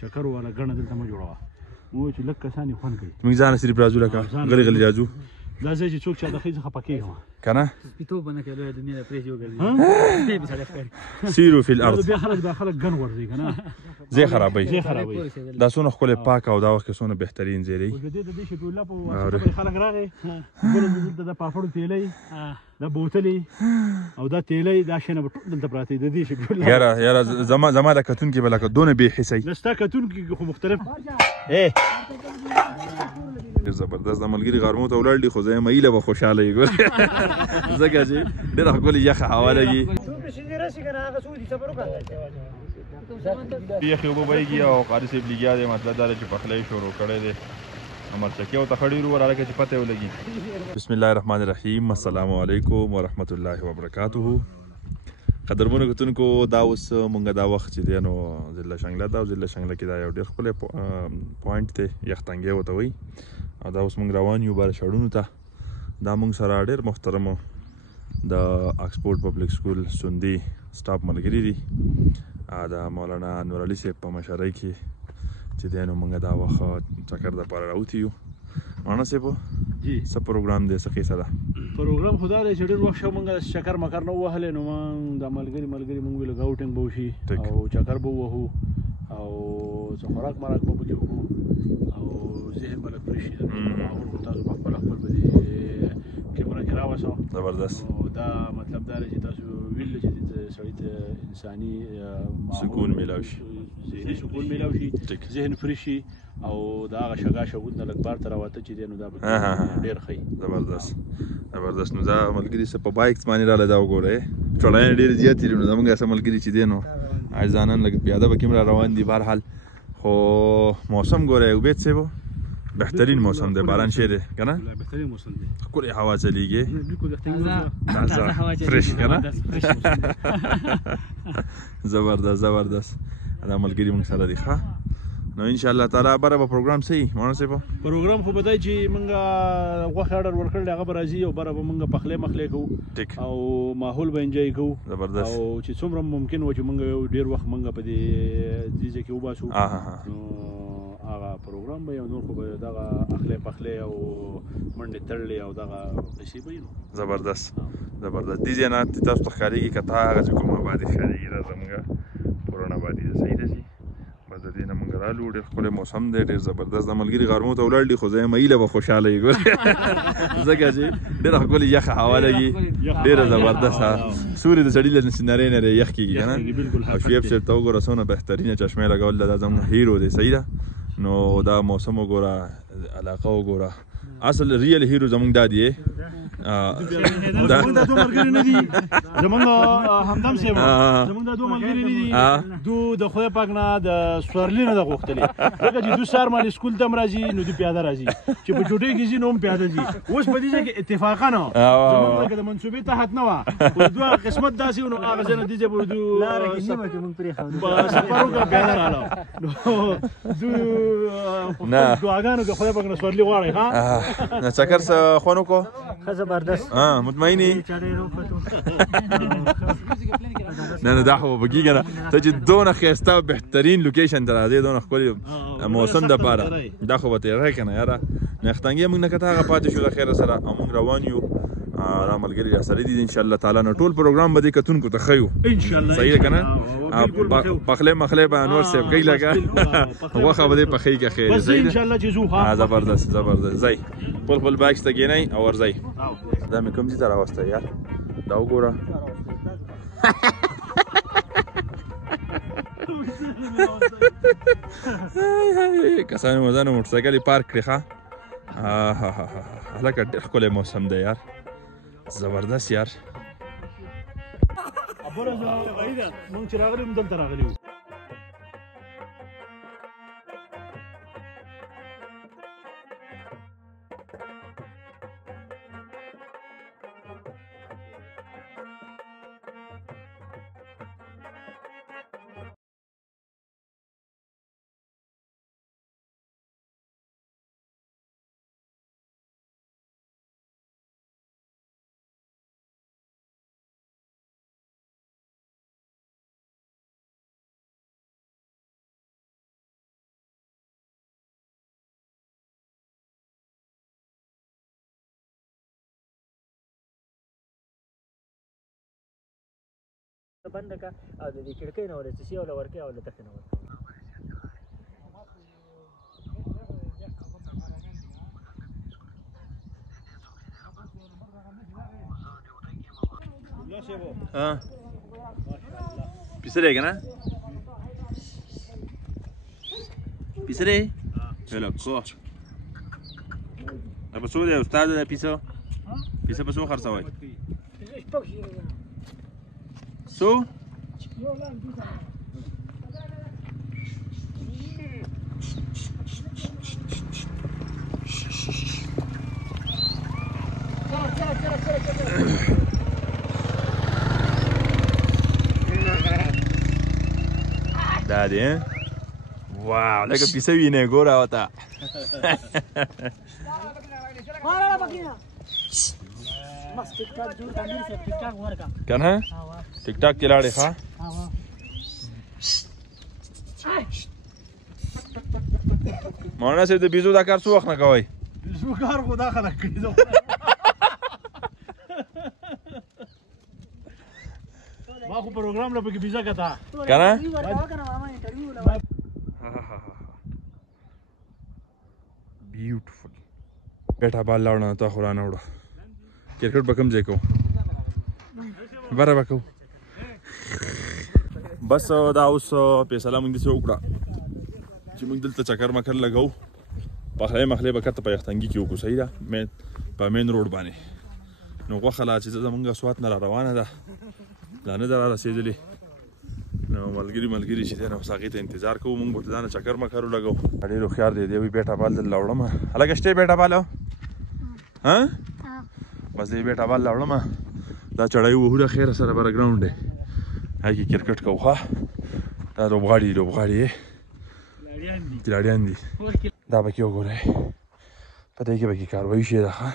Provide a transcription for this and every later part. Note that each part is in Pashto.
چکر والا ګڼه دلته مه جوړوه مو چې لږ کسان یې خوند کوي موږ ځان صرف راځو لکه غلي غلي راځو دا ځای چې څوک چا د ښځې څخه پکېږم که نه سپیتوب به نه کوي لویه دنیا د پرېږدي وګرځي سیرو فی الارض بیا خلک ګن ورځي که نه ځای خرابوي دا څونه ښکلی پاک او دا وخت کې څونه بهترین ځای دی اوس د دې د دې شفیع الله په واسطه خلک راغی بله دلته د پاپړو تیلی دا بوتلې او دا تیلی دا شیانه به ټول دلته پراته دي د دې شفیع الله یاره زما د کتونکي به لکه دونه بې حسۍ نه ستا کتونکي خو مختلف ډېر زبردست د ملګري غرمو ته ولاړ دي خو زه یم ایله به خوشحاله یې ګورې ځکه چې ډېره ښکلې یخه هوا لګي یخې اوبه بهیږي او قاري صاحب لګیا دی مطلب دا دی چې پخلی شروع کړی دی مرچکې ورته ښه ډېر وویل هلکه چې پته یې ولګي بسم الله الرحمن الرحیم السلام علیکم ورحمت الله وبرکاته قدرمنو کتونکو دا اوس مونږ دا وخت چې دی نو ضلع شنګله ده او ضلع شنګله کې دا یو ډېر ښکلی پوینټ دی یختنګی ورته وایي او دا اوس مونږ روان یو باره شړونو ته دا مونږ سره ډېر محترمو د آکسفورډ پبلک سکول سوندي سټاف ملګري دي د مولانا انور علي صاحب په مشرۍ کې چې دی نو مونږ دا وخت چکر دپاره راوتي یو مولانا صاحب جی څه پروګرام دی څه قیسه ده پروګرام خو دا دی چې ډېر وخت شو مونږ چکر مکر نه ووهلی نو مونږ دا ملګري مونږ ویل ګاوټینګ به وشي او چکر به ووهو او څه خوراک مراک به پکې وکړو او ذهن به لږ فري شي ماحول خو تاسو به خپله به دې کیمره کې راوسو زبردست او دا مطلب دا دی چې تاسو ویل چې سړي ته انساني سکون میلاو شي ذهني سکون میلاو شي ذهن فري شي او دا هغه شګا شګوت نه لږ بار ته راوته چې دی نو دا به ډېر ښه زبردست نو دا ملګري څه په بایک باندې راله دا وګورئ ټوړانې ډېرې زیاتې دي نو زموږ هسه ملګري چې دی نو عاجزانن لږ پیاده به کې را روان دي بهرحال خو موسم ګورئ عبید صاحب بهترین موسم دی باران شی دی که نه بهترین موسم دی ښکلې هوا چلیږي تازه هوا فرش که نه زبردست دا ملګري موږ سره دي ښه نو انشاءالله تعالی بره به پروګرام صحیح مولانا صاحب پروګرام خو به دی چې موږ غوښې اډر ورکړی هغه به راځي او بره به موږ پخلی مخلی کوو او ماحول به انجوی کوو زبردست او چې څومره ممکن و چې موږ ډېر وخت موږ په دې ځای کې وباسو نو هغه پروګرام به یو نور خو به دغه اخلی پخلی او منډې تړلې او دغه پیسې به وي نو زبردست دې ځای نه تاسو ته ښکارېږي که تا هغه چې کوم آبادي ښکارېږي دا زموږ پرون آبادي ده صحیح ده جي بس د دې نه موږ رالو ډېر ښکلی موسم دی ډېر زبردست د ملګري غرمو ته ولاړ دي خو زه یم ایله به خوشحاله یې ګورې ځکه چې ډېره ښکلې یخه هوا لګي ډېره زبردست سوري د سړي له سینارې نه یخ کېږي که نه او شعیب صاحب ته وګوره څونه بهترینه چشمې لګول ده دا زموږ هیرو دی صحیح ده نو دا موسم وګوره علاقه وګوره اصل ریل هیرو زموږ دا دی زموږ دا دوه ملګري نه دي زموږ همدم صاحب زموږ دا دوه ملګري نه دي دو د خدای پاک نه د سورلي نه ده غوښتلې ځکه چې دو سهار مالې سکول ته هم راځي نو دو پیاده راځي چې په چوټۍ کې ځي نو هم پیاده ځي اوس په دې ځای کې اتفاقا نه زموږ لکه د منصوبې تحت نه وه خو دوه قسمت داسې و نو هغه ځای نه دې ځای پورې په سفر وکړه پیاده راغله نو دو دعاګانو کې خدای پاک نه سورلي غواړئ ښه چکر څه خوند وکړو ښه زبردست مطمئنې نه دا خو به کېږي نه ته چې دونه ښایسته بهترین لوکیشن ته راځې دونه ښکلي موسم دپاره دا خو به تېری که نه یاره نو یختنګي موږ نه که ته هغه پاتې شو د خیره سره او موږ روان یو را ملګري راسره دي انشاءالله تعالی نو ټول پروګرام به دې کتونکو ته ښه یو صحیح ده که نه پخلی مخلی به انور صاحب کوي لکه غوښه به دې پخوي که خیر زبردست ځئ خپل بیګس ته کښېنئ او ورځئ دا مې کوم ځای ته راوستی یار دا وګوره کسانو مزانو موټرسایکل یې پارک کړې ښه هلکه ډېر ښکلی موسم دی یار زبردست یار مونږ چې راغلي وو دلته راغلي وو بند کا او د دې کړکۍ نه ولې چې ولا ورکه او لته نه ورکه ها پیسره کنه پیسره هلا کو ابو سعود يا استاذ ده پیسو پیسه په څو خرڅوي سو دا دی واو لکه پیسه وینې ګوره وته کنه ټیک ټاک کې لاړې ښه مولانا صاحب د بیزو دا کار څو وخت نه کوئ بیزو کار خو دا خلک کوي ما خو پروګرام له پکې بیزا کتا کنه بیوټیفل بیٹا بال لاړه تا خو رانه وړه کرکټ به کوم ځای کوو بره به کوو بس دا اوس فیصله موږ داسې وکړه چې موږ دلته چکر مکر لګوو پخلی مخلی به کته په یختنګي کې وکړو صحیح ده په مین روډ باندې نو غوښه لا چې زموږ سوات نه را روانه ده لا نه ده را رسېدلې نو ملګري چې دی نو اوس هغې ته انتظار کوو موږ به ورته ځانه چکر مکر ولګوو ډېر هوښیار دی دی وایي بیټا بال دلته وړمه هلکه شته بیټا بال ها بس دی بیټا بال لاړم دا چړای وهو د خیره سره بره ګراوند دی هغې کې کرکټ کوو ښه دا لوبغاړي لاړیان دي دا به کې وګورئ په دې کې به کې کاروایي شی ده ښه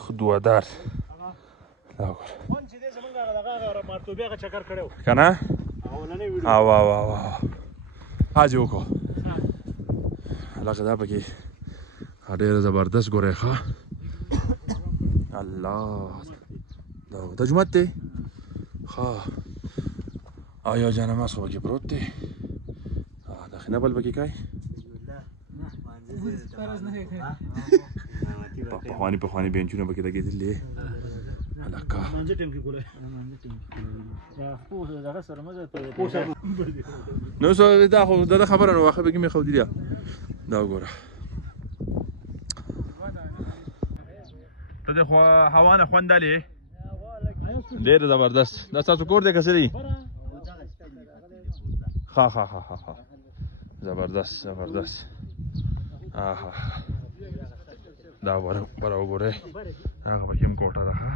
ښه دوادار دا وګوره که نه حاج وکړو هلکه دا پکې ډېره زبردست ګورئ ښه الله دا جومات دی ښه او یو جانماز خو پکې پروت دی دا خینه بل پکې کوي پخواني بینچونه پکې لګېدلي دی هلکه نو دا خو دا خبره نو واښه پکې مې ښودلي دا وګوره ته د هوا نه خوند اخلې ډېر زبردست دا ستاسو کور دی که څه دی ښه زبردست دا بره وګورئ هغه پکې هم کوټه ده ښه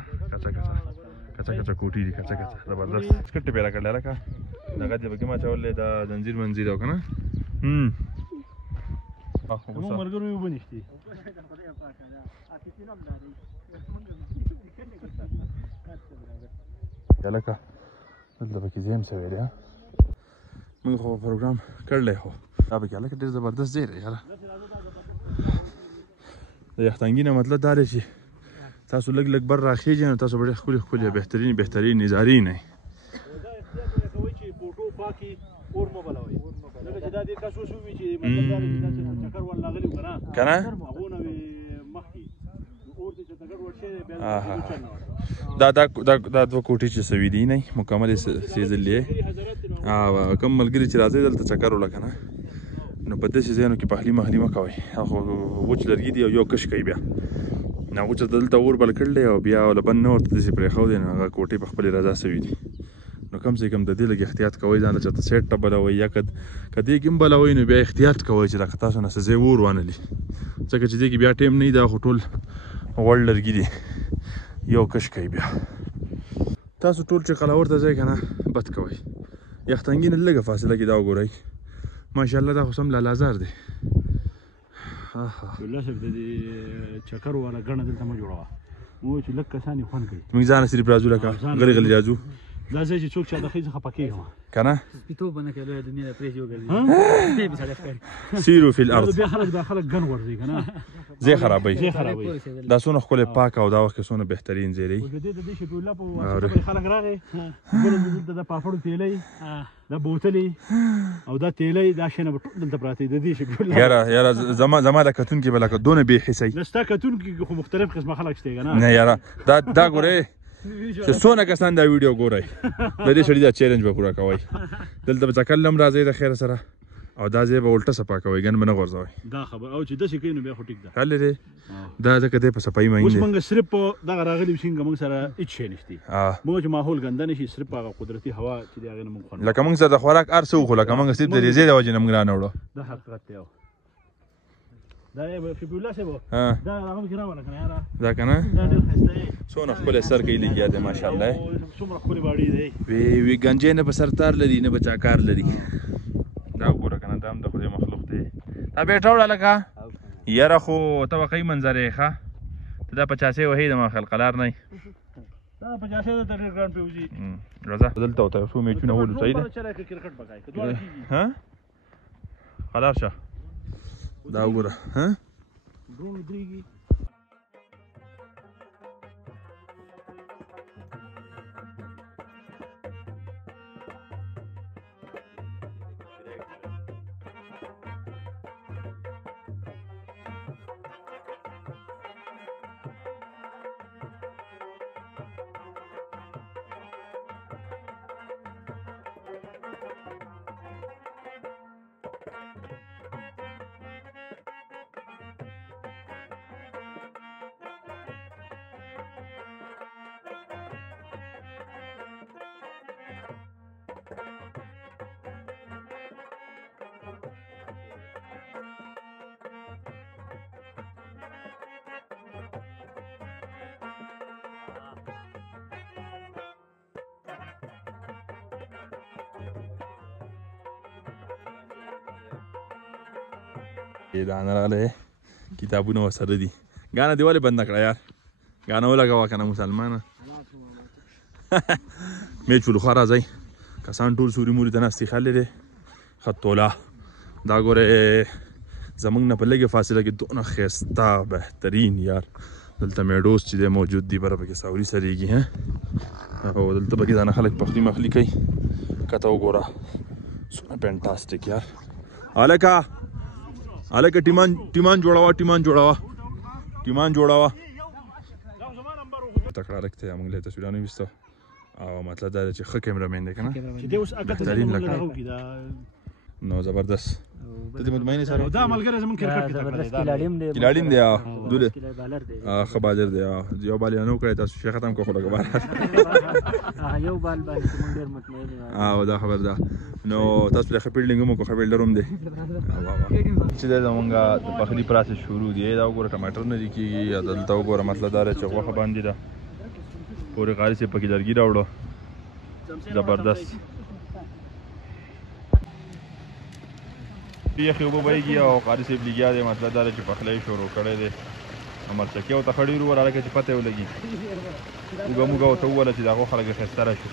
کچه کوټې دي کچه زبردست سکټ پیدا کړلی لکه دغه دې پکې ما اچولی دا زنځیر منځیر او که نه زموږ ملګرو یې اوبه نشتې لکه دلته پکې زیم سوی دی موږ خو پروګرام کړلی خو دا پکې هلکه ډېر زبردست ځای دی یاره د یختنګي نه مطلب دا دی چې تاسو لږ بر راخیږئ نو تاسو به ډېر ښکلي بهترین نظارې نه که نه دا دوه کوټې چې سوي دي نه مکمل یې سېځلې کوم ملګري چې راځئ دلته چکر وله که نه نو په داسې ځایونو کې پخلي مخلي مه کوئ وچ لرګي دي او یو کش کوي بیا وچه دلته اور بل کړلی او بیا لبن نه ورته داسې پرېښودی نو هغه کوټې په خپلې رضا سوي دي نو کم سے کم د دې لږ احتیاط کوئ ځان له چېرته سیټ ته بلوئ یا که دې کې هم بلوئ نو بیا احتیاط کوئ چې لکه تاسو نه څه ځای اور وانهلي ځکه چې دې کې بیا ټیم نه وي دا خو ټول غوړ لرګي دي یو کش کوي بیا تاسو ټول چې قلاور ته ځئ که نه بد کوئ یختنګي نه لږه فاصله کې دا وګورئ ماشاءالله دا خو سم لالازار دی الله صاحب د دې چکر والا ګڼه دلته مه جوړوه مو چې لږ کسان یې خوند کوي موږ ځانه صرف راځو لکه غلي راځو دا ځای چې څوک چا د ښځې خفه کېږم که نه سپیتوب به نه کوي لویه دنیا د پرېږدي وګرځي سپی به سړی ښکاري سیرو فی الارض بیا خلک دا خلک ګن غورځوي که نه ځای خرابوي ځای خرابوي دا څونه ښکلی پاک او دا وخت کې څونه بهترین ځای دی د دې د دې شفیع الله په واسطه باندې خلک راغی بله دلته د پاپړو تیلی دا بوتلې او دا تیلی دا شیانه به ټول دلته پراته دي د دې شفیع الله یاره زما د کتونکي به لکه دونه بې حسۍ نه ستا کتونکي خو مختلف قسمه خلک شته که نه نه یاره دا ګورئ چې څونه کسان دا ویډیو ګورئ د دې سړي دا چیلنج به پوره کوئ دلته به چکل هم راځئ د خیره سره او دا ځای به الټه صفا کوئ ګن به نه غورځوئ دا خبر او چې داسې کوي نو بیا خو ټیک ده حل دی دا ځکه دی په صفایي مین اوس دی موږ صرف په دغه راغلي یو څنګه موږ سره هېڅ شی نشته موږ چې ماحول ګنده نه شي صرف هغه قدرتي هوا چې د هغې نه موږ خوند لکه موږ سره د خوراک هر څه وخورو لکه موږ صرف د ریزې د وجې نه موږ رانه وړو دا حقیقت دی دا شفیع الله صاحب دا هغه کې راوړه که نه یاره دا که نه دا ډېر ښایسته دی څونه ښکلی سر کوي لګیا دی ماشاءالله څومره ښکلې باډي دی وی ګنجې نه به سرتار لري نه به چاکار لري دا وګوره که نه دا هم د خدای مخلوق دی دا بیټه وړه لکه یاره خو ته واقعي منظر یې ښه ته دا 50 وهې د ما خلقلار نه دا 50 د ډېر ګران پیوځي راځه دلته ورته یو څو میچونه ولو صحیح ده کرکټ پکای که دواړه کېږي ها خلاص شه دا وګوره ها ډرون درېږي دا نه راغلی کتابونه ورسره دي ګانه دې ولې بنده کړه یار ګانه ولګوه که نه مسلمانه میچ ولخوا راځئ کسان ټول سوري موري ته ناستې خلې دی خطوله دا ګورې زموږ نه په لږې فاصله کې دونه ښایسته بهترین یار دلته میډوز چې دی موجود دي بره پکې ساوري سریږي او دلته پکې ځانه خلک پخلي مخلي کوي کته وګوره څونه فینټاسټیک یار هلکه ټیمان جوړوه تکړه هلک ته موږ له تصویرانو ویسته او مطلب دا دی چې ښه کیمرامین دی که نه بهترین لکه نو زبردست ته دې مطمئنې سره دا ملګری زموږ کرکټ کې کلاړیم دی دوله ښه بالر دی یو بال یې نه وکړی تاسو شی ختم کړو خو لکه بال یو بال باندې موږ ډېر مطمئن یو دا خبر ده نو تاسو پرې ښه فیلډینګ هم وکړو ښه فیلډر هم دی چې دی زمونږ د پخلي پراسس شروع دی دا وګوره ټماټر نه دي کېږي دلته وګوره مطلب دا دی چې غوښه باندې ده پورې قاري صاحب پکې لرګي راوړو زبردست یخې اوبه بهیږي او قاري صاحب لګیا دی مطلب دا دی چې پخلی شروع کړی دی مرچکې ورته ښه ډېر وویل هلکه چې پته یې ولګي اوږه موږه ورته وویله چې د هغو خلک ښایسته راشي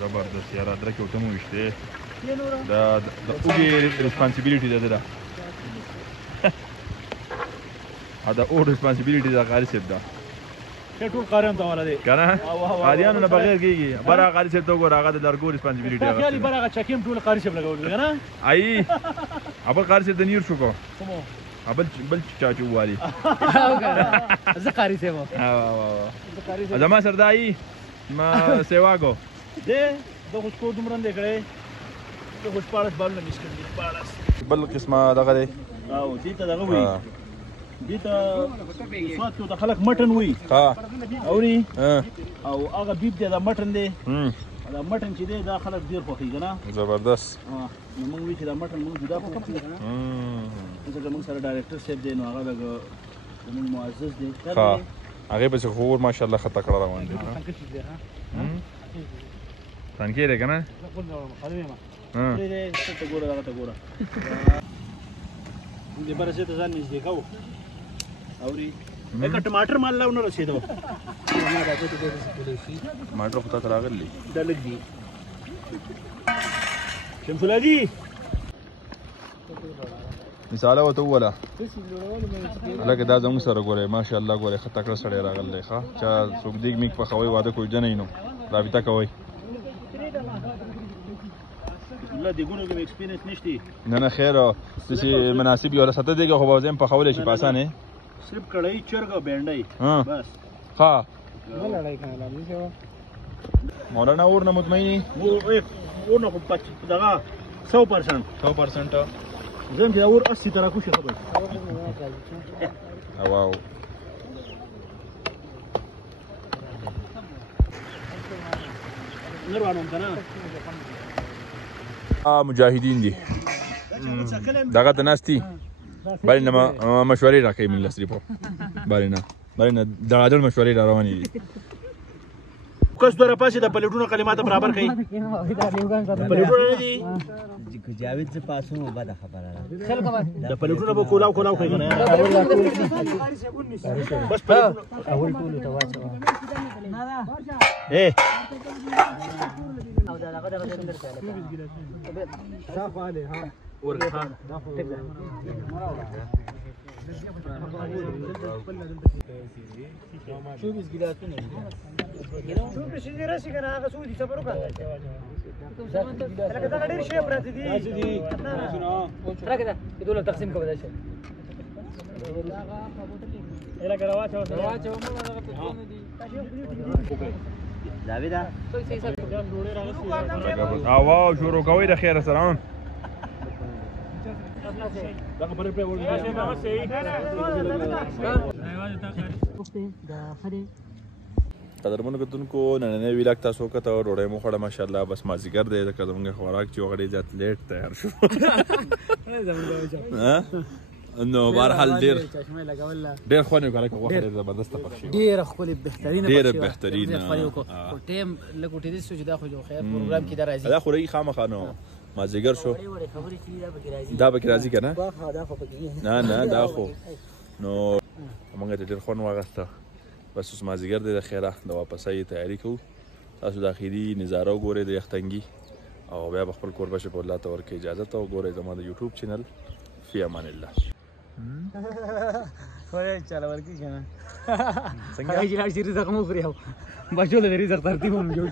زبردست یاره ادرک یې ورته مو ویشتې د اوږې ریسپانسیبیلیټي ده ده د اوږ ریسپانسیبیلیټي د قاري صاحب ده ټول قاریان ته والا دی که نه قاریانو نه بغیر کېږي بر هغه قاري صاحب ته وګوره هغه د لرګو ریسپانسیبیلیټي هغه خیالي بر هغه چکیم ټول قاري صاحب لګولي که نه ای ابل قاري صاحب د نیر شو کو بل چاچو والي زه قاري صاحب زما سره دا ای ما سیواګو دی د خو سکور دومره دی کړی د خو شپاړس بالونه میس کړي شپاړس بل قسمه دغه دی او دې ته دغه وایي دې ته سواد کې ورته خلک مټن وایي اوري او هغه بیف دی دا مټن دی دا مټن چې دی دا خلک ډېر خوښوي که نه زبردست نو موږ وایو چې دا مټن موږ جدا پخوو ځکه موږ سره ډایرکټر صاحب دی نو هغه زموږ معزز دی هغې پسې خو اور ماشاءالله ښه تکړه روان دی تنکې دی که نه ته ګوره دغه ته ګوره دې بره ځای ته ځان نږدې کوو اوري لکه ټماټر مال لا ونه رسېدو ټماټر خو تا ته راغلی دا لږ دي شمس الهادي مثاله ورته ووله هلکه دا زموږ سره ګورئ ماشاءالله ګورئ ښه تکړه سړی راغلی ښه چا څوک دیګ میګ پخوئ واده کوي جنئ نو رابطه کوئ الله دیګونو کې ایکسپیرینس نشته نه خیر داسې مناسب یو ساته دیګه خو به زه هم پخولی شي په اسانه صرف کړهی چرګ او بینډۍ بس ښه مولانا اور نه مطمئنی اور نه خو دغه 100% زم چې اور 80 طرح کوشش خبر واو نروانم کنه مجاهدین دي دغه ته ناستي باندې مشورې راکوي من لسري په باندې دراجل مشورې را روانې دي کس دوره پاسې د پلیټونو کلمات برابر کوي پلیټونه نه دي جاوید سے پاسوں بد خبر د پلیټونو په کولاو کوي کنه بس اول ټول ته واچو او دا هغه د اندر صاف عليه ها ورخه شوبس ګلاتونه شوبس دې راشي کنه هغه سودي صبر وکړه لکه دا ډېر شی پراته دي راکې دا دوله تقسیم کوو دا شی لکه راواچو جاویدا واو شروع کوي د خیر سره قدرمنو کتونکو نننی ویلاګ تاسو وکړه ډوډۍ مو خوړه ماشاءالله بس مازدیګر دی ځکه زموږ خوراک چې وغړی زیات لیټ تیار شو نو بهرحال ډېر خوند یې وکړه غوښه ډېر زبردسته پخ شوې ډېره ښکلې بهترینه ډېره بهترینه ټایم لږ وټېدی شو چې دا خو یو خیر پروګرام کې دا راځي دا خو رهي خامخا نو مازدیګر شو دا پکې راځي که نه نه دا خو نو موږ ته ډېر خوند واخیسته بس اوس مازدیګر دی د خیره د واپسۍ تیاري کوو تاسو د اخري نظاره وګورئ د یختنګي او بیا به خپل کور بشي په الله ته ورکړئ اجازه ته وګورئ زما د یوټیوب چینل فی امان الله وای چاله ورکی کنه څنګه هغه چې لاړ شي رزق مو خوري بچو له رزق ترتیب هم جوړ